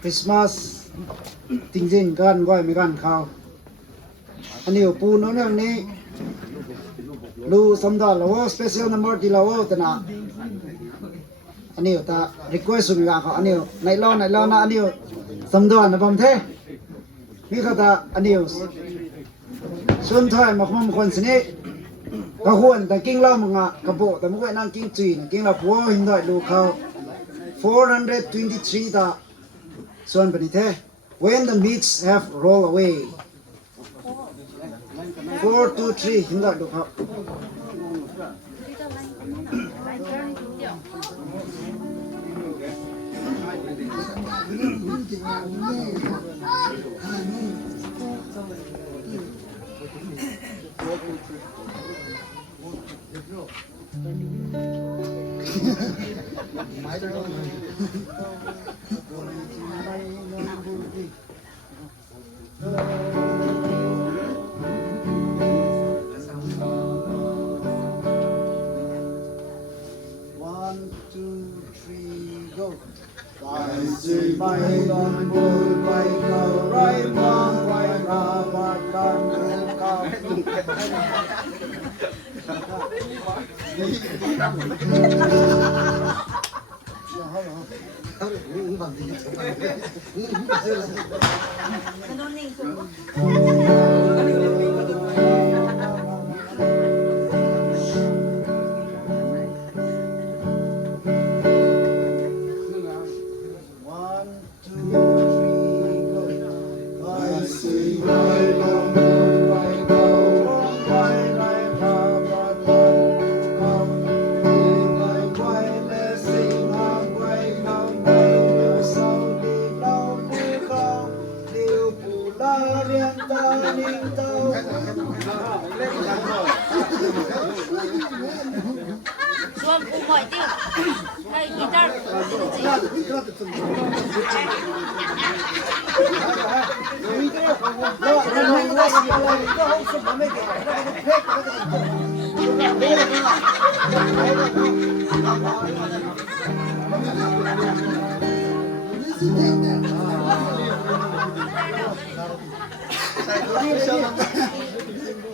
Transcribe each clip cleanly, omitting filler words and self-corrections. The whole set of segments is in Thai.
คริสต์มาสจริงๆกันก้อยไม่กันเขาอันนี้ปูนเรื่องนี้ดูสมดัลแล้วว่า special number ที่เราแต่นะอันนี้แต่ request สุดยอดเขาอันนี้ในล้อนะอันนี้สมดัลนะผมเท่มีเขาแต่อันนี้ส่วนท้ายมาคุ้มคนสินี้ก็ควรแต่กิ้งเล่ามึงอ่ะกระโปแต่ไม่ควรนั่งกิ้งจีนกิ้งเราผัวหินได้ดูเขา423ตาส่วนปนิเท when the meats have rolled away 423หินได้ดูเขาไม่ลองบุญไปเขาไรมองไว้ราบากันเขาส่วนผู้ป่วยที่ได้กีตาร์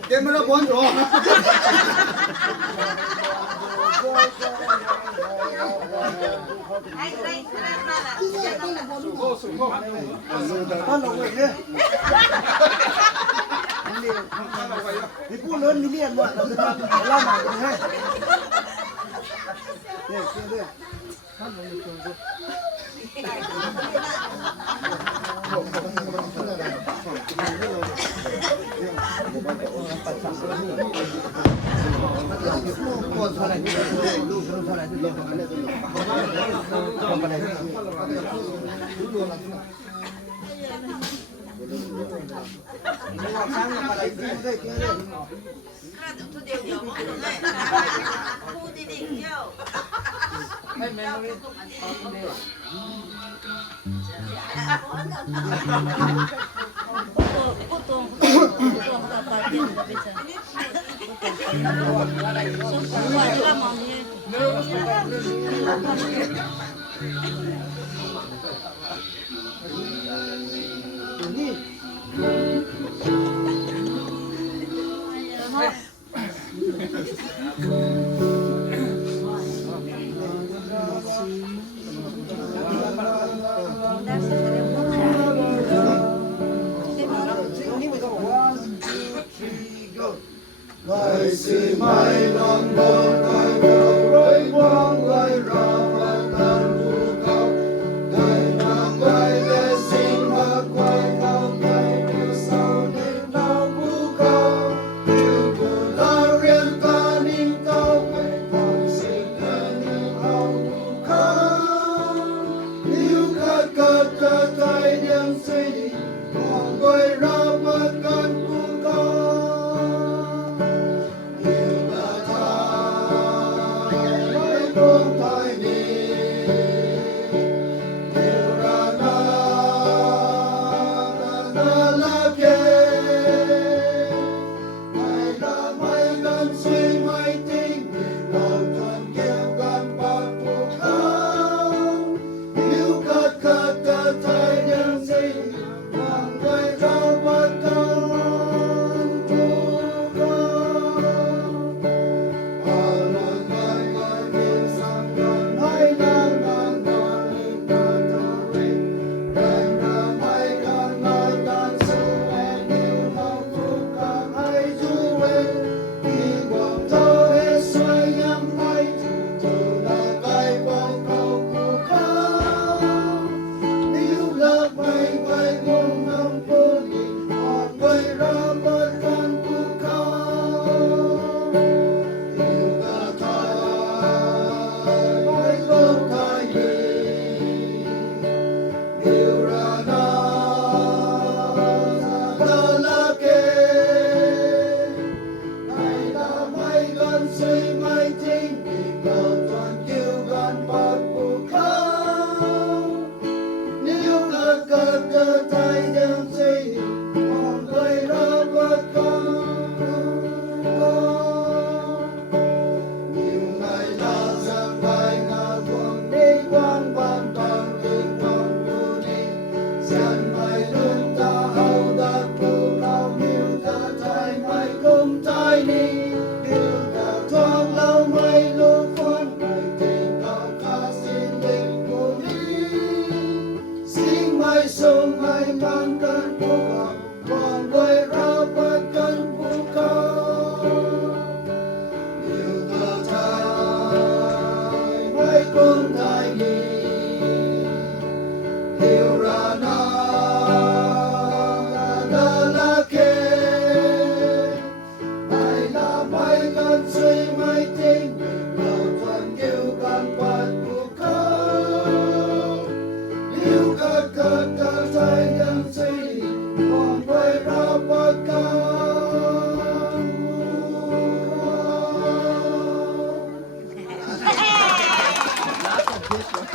Démoslo pronto.นี่พูดเรื่องมิเลียนว่ะเราจะเล่าหน่อยให้เนี่ย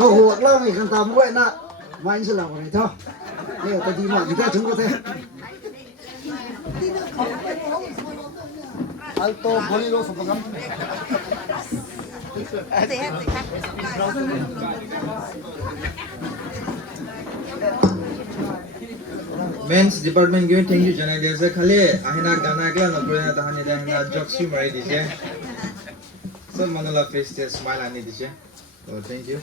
có huộc lâu này càng tạm quậy nè mà anh sẽ làm cái này thôi nếu ta đi mà thì ta chúng có thể 알또 버리로 소방감. Men's department giving thank you janai dia se khale ahina gana kla na purina tahani dia ahina jokes mari dise so manala face te smile ani dise so thank you